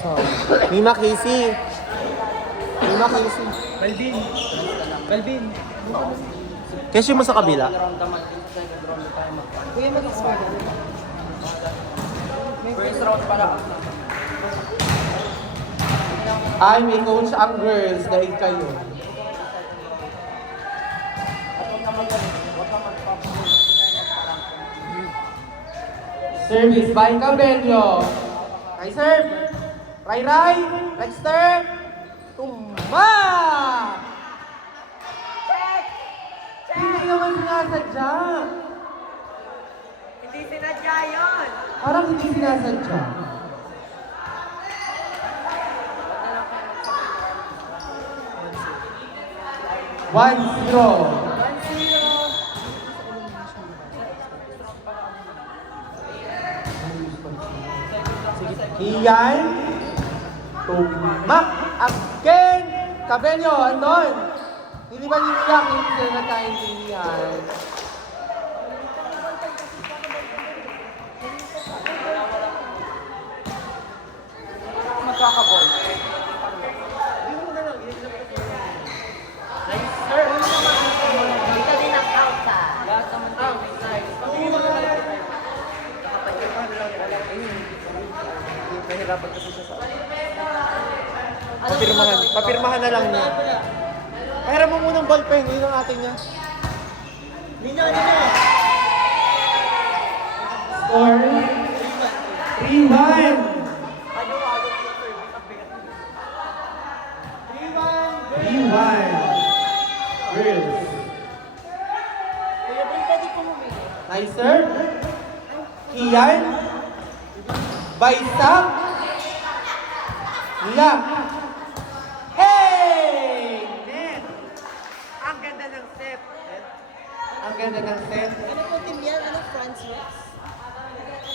So, Mima Casey. Mima Casey. Balvin. Balvin. Kasi mo sa kabila. Kuya, mag-score na. First round para. Ay, may coach ang girls dahil kayo. Service by Cabello. Nice serve. Ray. Dexter. Tumba! Hindi naman sinasadya. Hindi sinadya yun. Parang hindi sinasadya. One, zero. 1-0. Iyan. Tumak. Again. Cabello, andon. Hindi ba niliyak? Hindi sila nagkaintindihan. Magkakabol. Dito din ang outside. Lahat naman tayo. Nahirapan kasi siya sa... Papirmahan na lang niya. Pahira mo munang ballpen. Yun ang atin niya. Score. 3-1. 3-1. Girls. Kuya Brin, pwede po humili. Nice serve. Kian. Baisak. Lock. Hey! Net. Ang ganda ng set. Ang ganda ng set. Ano po team yan? Ano, France Rex?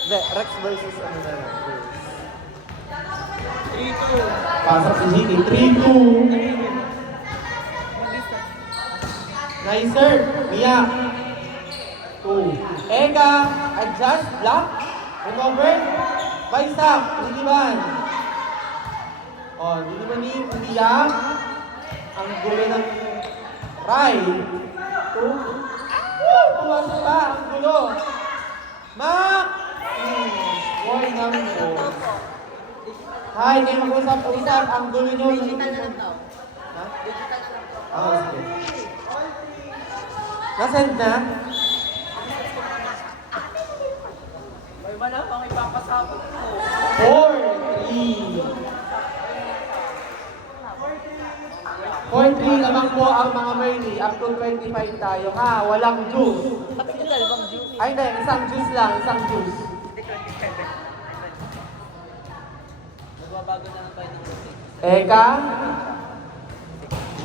The Rex versus ano na lang. Girls. 3-2. Pasok si GT. 3-2. Nice serve. Mia. 2. Ega. Adjust. Block. Recover. Baisak. Liliban. Liliban ni Mia. Ang gulo ng Rai. 2. Pumasok pa. Ang gulo. Mak. Boy ng goal. Hi, kayo mag-usap-usap. Ang gulo nyo. Digital na lang daw. Ha? Digital na lang daw. Sige. Nasend na? May mana pang ipapasabot ko. 4-3. 4-3 naman po ang mga Merly. Up to 25 tayo. Ha, walang juice. Bakit yung dalawang juice? Ay, hindi. Isang juice lang. Isang juice. Magbabago na lang tayo ng juice. Eka.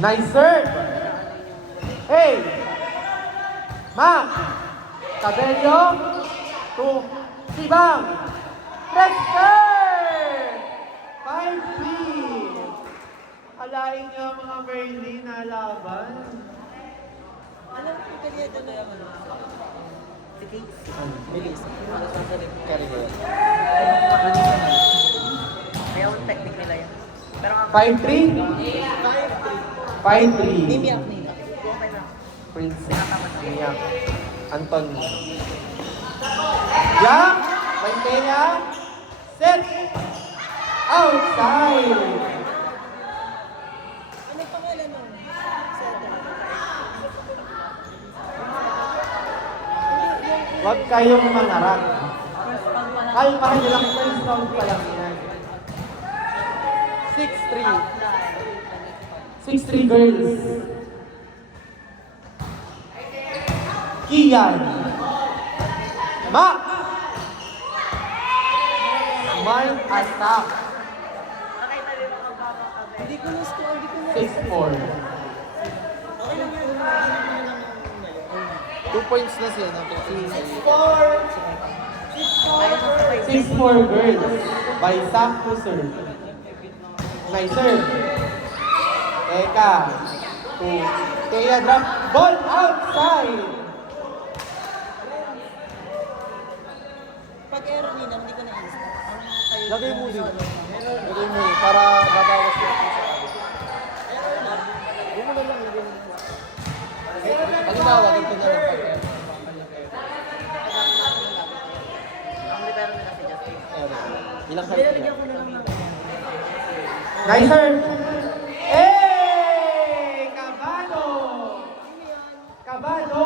Nice serve. Hey. Mac. Cabello. To Sibang. Dexter. 5-3. Alain niyo mga Merly na laban. Alam ko kaya ito na yung ano? Si Kate? Bilis. Ano sa career? Kaya yung technique nila yan. Pero ang 5-3. 5-3. nimiyak nila. Okay na. Princess. Miyak. Anton. Jack. Maynea. Set. Outside. Ano pangalan nun? Huwag kayong mangarap. Kalmahan nyo lang. First round pa lang yan. 6-3. 6-3 girls. Kian. Mac. Smart attack. Nakita din ang baba kami. Hindi ko na score. Hindi ko na. 6-4. Okay lang yun. 2 points na siya. 6-4. 6-4 girls. By Sam to serve. Nice serve. Eka. 2. Kaya drop. Ball outside. Pag aero nila, hindi ko na-install. Lagay mo din. Lagay mo yun para babawas natin sa ano. Hindi mo na lang yun. Halimbawa, ganito na lang pag Ang libero nila si Justin. ilang height na? Nice serve! Eh! Kabado! Kabado!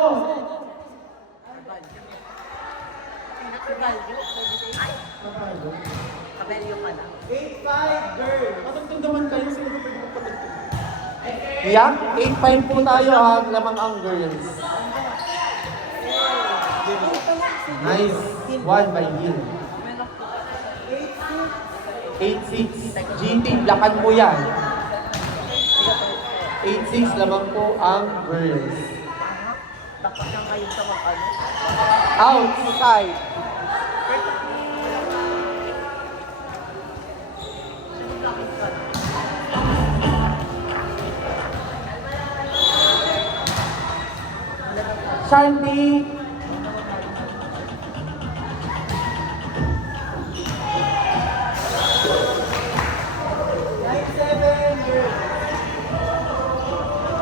Kabado. Kabelyo ka na. 8-5, girl! Patugtog naman kayo, sino ba pwede magpatugtog? Yeah, 8-5 po tayo ha, lamang ang girls. Nice. 1 by Hill. 8-6. GT, blakan mo yan. 8-6 lamang po ang girls. Dapat ka ngayon sa mag-ano. Outside. Shanti.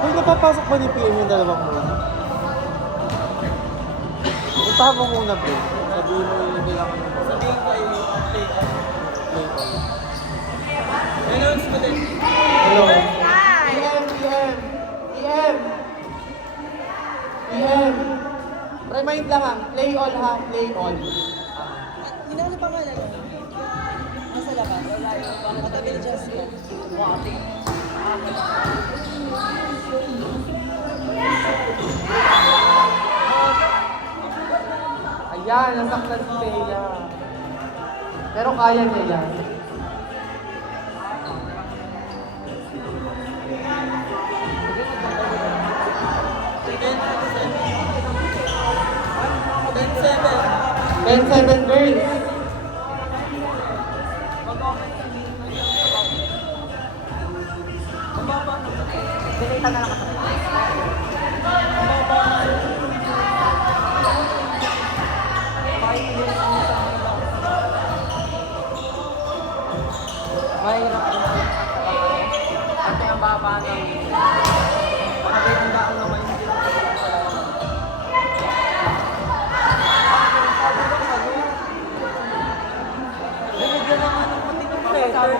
Kung napapasok ba ni PM yung dalawang muna? Puntahan mo muna, bro. Sabihin mo yung kailangan mo. Sabihin ko ay play on. Play on. Announce mo din. Hello. PM. Remind lang ha, play all ha, play all. Hindi na pangalan. Nasa labas. Wala yung katabi ni Justin. Ayan, nasaktan si Thea. Pero kaya niya yan. Then 7. 10-7 girls. Binita na lang ako. Mahirap din. At yung baba ng... Pagkakay ng daang naman yung pinagkakita sa laman. Binigyan naman ng puti ng letter.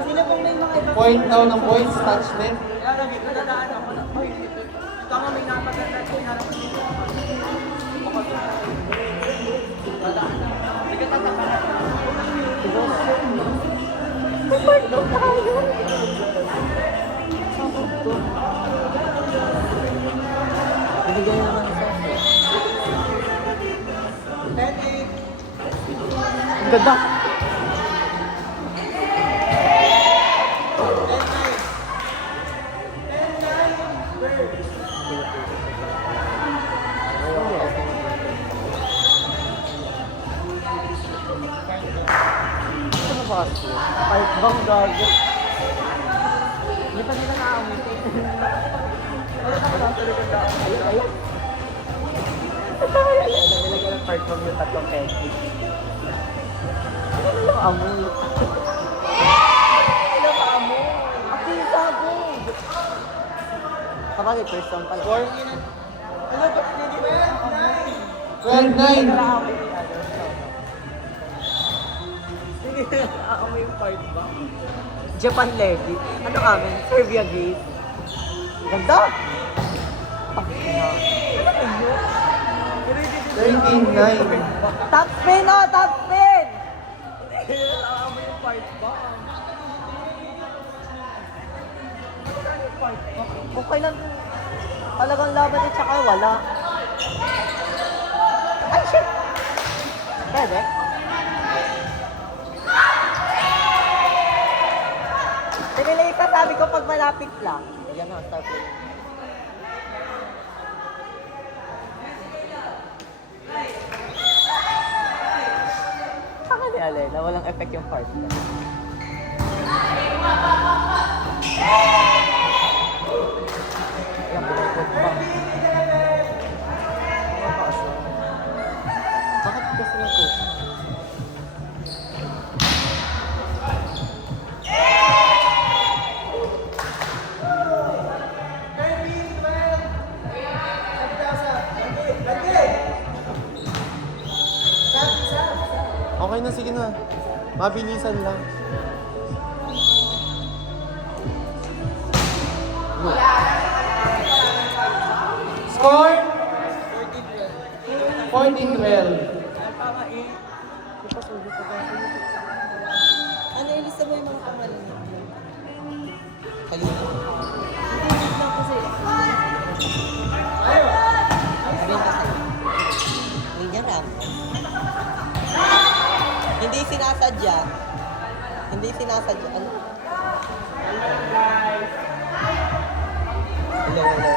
Sino pong may mga iba? Point daw ng boys, touch net. Kaya nadadaan ako na, ay, ito nga may napaganda ko, hinarap ko dito. Nadaan na. Hindi ka tataka na. Binigyan niya naman isa. 10-8. Ang ganda! 10-9. Ano ba kasi? Kahit bang gago. Hindi pa nila naamoy. Nilagyan ng part from yung tatlong keki. Ano amoy? Ano ba mo? Ako yung sabog. Kapag first round pala. Ano ba? 12-9. Ako yung part ba? Japan lady. Ano amin? Serbia gate. Ganda! 13-9. Top spin oh! Top spin! Ako yung part ba? Okay lang. Talagang laban at saka wala. Ay, shit! Pwede? Pinili ka, sabi ko pag malapit lang. Ayan na, start play. Saka ni Alena, walang effect yung part. Ayan, binagod pa. Ano ba kasi? Bakit kasi ng coach? Okay na, sige na. Mabilisan lang. Score? 14-12. Ano, ilista mo yung mga pangalan niyo? Kalina. Hindi lang kasi. Sabihin kasi. William Ram. Hindi sinasadya. Hindi sinasadya. Ano? Hello, hello.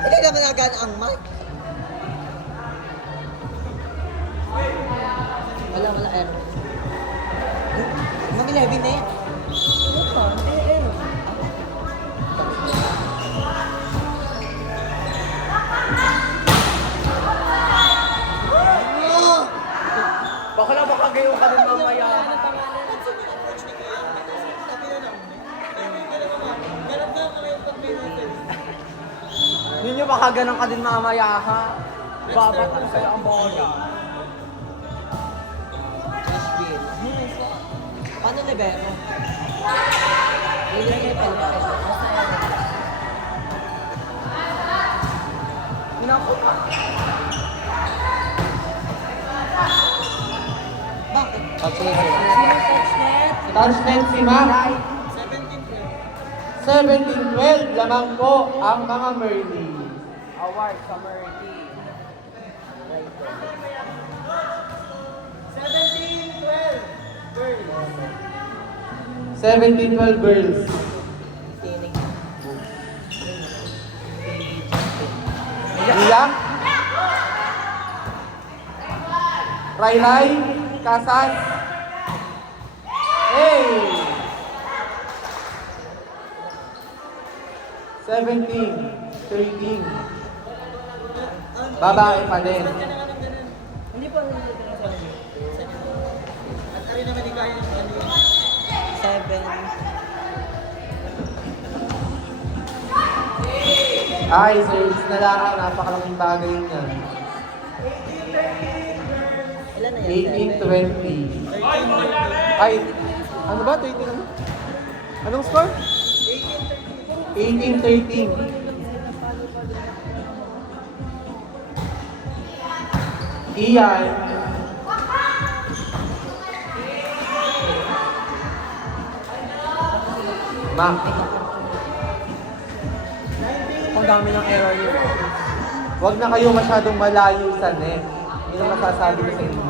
Hindi naman nagaan ang mic. Wala, error. Mag-11 na yan. Baka gayon ka rin mamaya. Ninyo baka ganun ka din mamaya ha. Babatan sa'yo ang bola. Ashville. Paano libero? Nilagay pa libero. Naku. Bakit? Touchnet si Mac. 17-12. Lamang po ang mga Merly. Award sa Merty. 17-12 girls. Tinig. Iyak. Ray, Kasas. Hey! 17-13. Babae pa din. Hindi po ano nito na sa At ari naman di kaya yung ano 7. Ay, service na lang. Napakalaking bagay niyan. Ilan na yan? 18-20. Ay, ano ba? 20 naman? Anong score? 18-13. Iyan. Mac. Ang dami ng error niyo. Huwag na kayo masyadong malayo sa net. Yun ang masasabi ko sa inyo.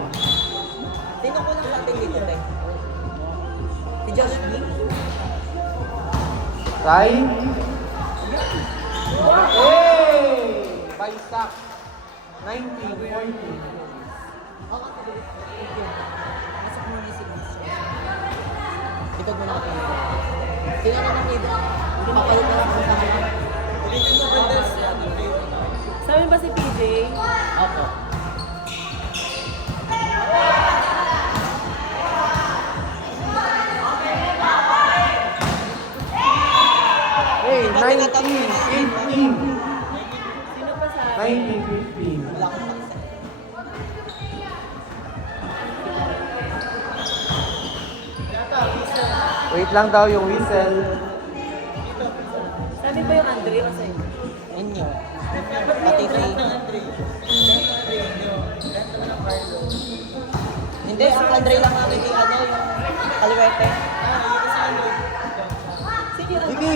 Sino ko lang natin dito, Te? Si Josh B? Ray. Hey! By stock. 19-14. Masok mo ni si Josh. Ikot mo na ako. Sino na nang iba? Papalit na ako sa mga. Sabi ba si PJ? Opo. Hey, Iba tinatapos na 19-15. Sino pa sa 19-15. Wala akong pakisa. Wait lang daw yung whistle. Sabi ba yung Andre o sa'yo? Inyo. Pati si... Hindi, ang Andre lang namin yung ano, yung kaliwete. Sino yung Sige.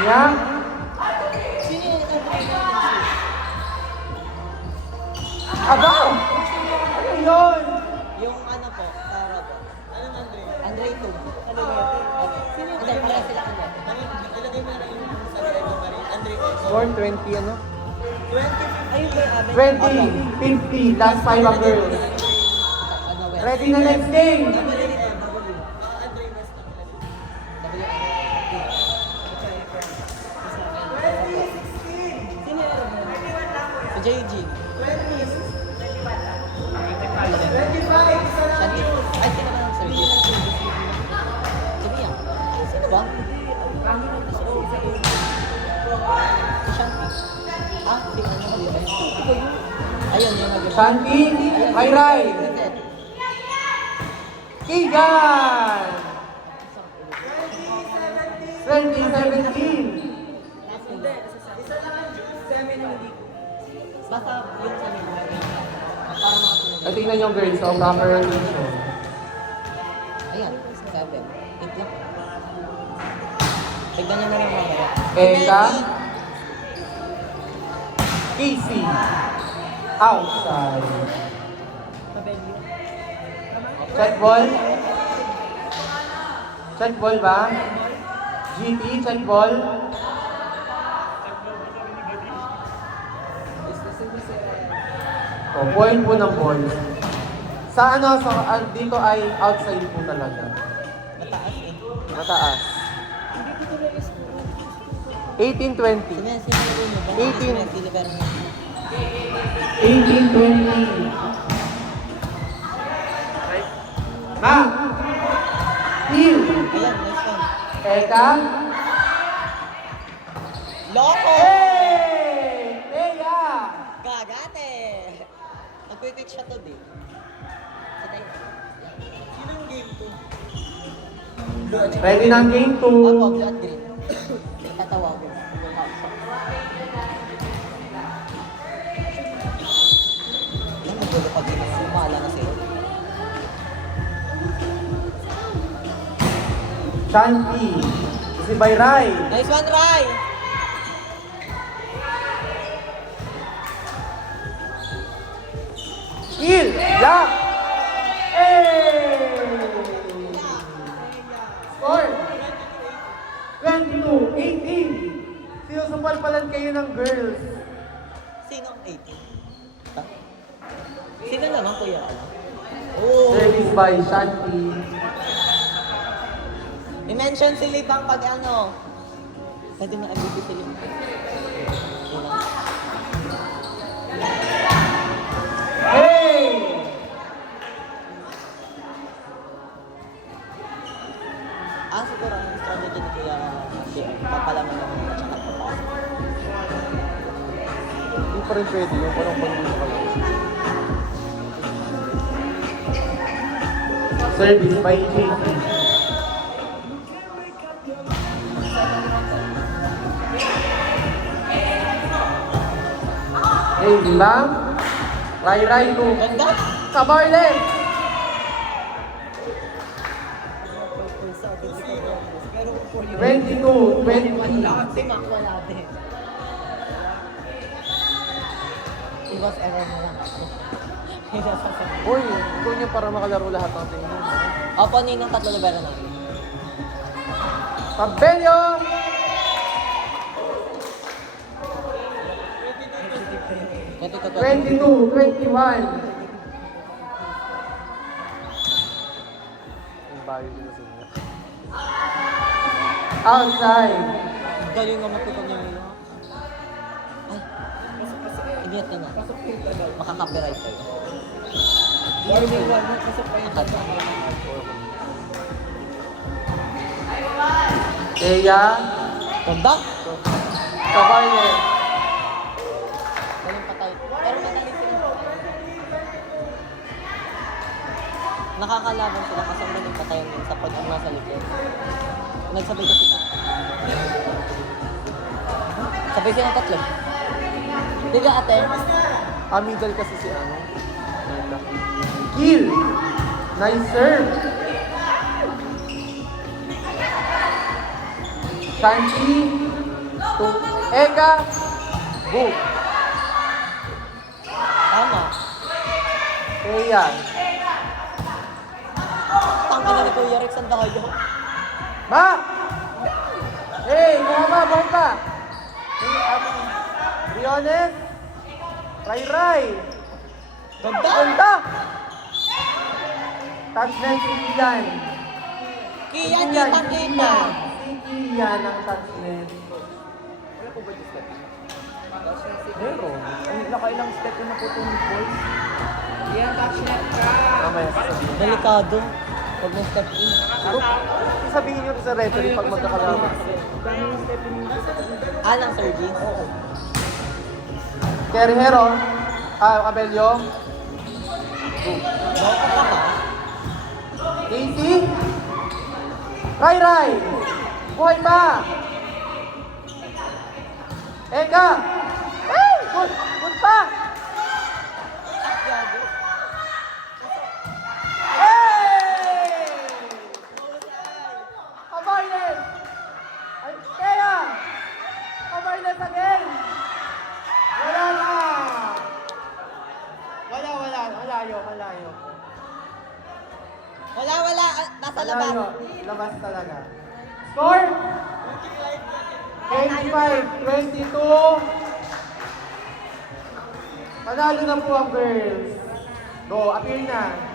Yan. Sino yung Andre? Aba! Ano yun? Yung ano po, Sara po. Anong Andre? Andre Tug. Kaliwete. Sino yung Andre? Pala sila kaliwete. Ilagay mo na yung sa kaliwete pa rin. Andre Score 20 ano? Ayun ba yung Aben? 20, 50, last 5 ang girls. Ano, West. Ready na next game! Sino yung Aben? Si JG. 25. Shanti. Ay, sino ba ng service? Sino yan? Sino ba? Si Shanti. Ah, si ano? Ito ba yun? Ayun, yung mag- Shanti, Rai. Keegan! 2017. Basta yung sa nila. Para mga At tingnan yung girls, so proper relation. Ayan, 7. 8 lang. Tignan nyo na lang mamaya. Eka. Casey. Outside. Check ball. Check ball ba? GT, check ball. Oh, point po ng ball. Sa ano, dito ay outside po talaga. Mataas eh. Mataas. 18-20. Sino yung mo ba? 18. Deliver mo. 18-20. Ma! Team! Ayan, nice one. Eka! Loko! Hey! Teya! Gagate! Nag-quick shot to din. Sinong game to? Blue at Ready na ang game 2. Ako, blue at green. Tatawa ko. Ano magulo pag maala na sa'yo? Shanti. Si Bayray. Nice one, Rai! Kill! Lock! Hey! Score! 22-18. Sinusumpal-palan kayo ng girls. Sino ang 18? Ha? Sino naman, kuya? Oh! Service by Shanti. I-mention si Libang pag ano. Pwede na agree si Libang. Yun lang. Hey! Siguro ang strategy ni Kuya papalaman naman at saka papasok. Hindi pa rin pwede yung parang pag-uwi ka lang. Service by JP. Hey, Limang. Rai to. Ganda! Kabarle. Pero kung 22-20. si Mac wala din. Iwas error na lang. Uy, ikaw niya para makalaro lahat ng team mo. Opo, ninong tatlo libero namin. Pabelyo. 22-21. Yung bayo nila sa inyo. Outside. Galing nga matuto niya yun. Ay, idiot ka na. Makaka-copyright tayo. Akad. Teya. Ganda! Kabarle. Galing patay. Pero magaling sila. Nakakalaban sila kasi ang galing patayan yun sa pag ang nasa likod. Nagsabay kasi ito. Sabay silang tatlo. Di ka ate? Middle kasi si ano. Neta. Kill. Nice serve. Shanti. To Eka. Boom. Tama. Teya. Tangka na ni Kuya Rex ang dahayo. Ma! Hey, kumama, bawal ka. Briones. Rai. Ganda! Ganda! Touch net si Kian. Kiyan, kita-kita. Si Kian ang touch net. Meron. Ay, nakailang step na po itong boys. Yan, touch net ka. Mamaya sasabihin. Delikado. Huwag mo step in. Pero, sabihin nyo rin sa referee pag magkakalaman. Alang, Sir G. Oo. Kerhero. Cabello. Baka ka ba? Casey. Rai. Buhay pa. Eka. Hey! Good pa. Hey! Kabarnes. Ay, kaya. Kabarnes again. Wala na. Malayo. Wala. Nasa labas. Malayo. Labas talaga. Score? 85-22. Panalo na po ang girls. Go, appear na.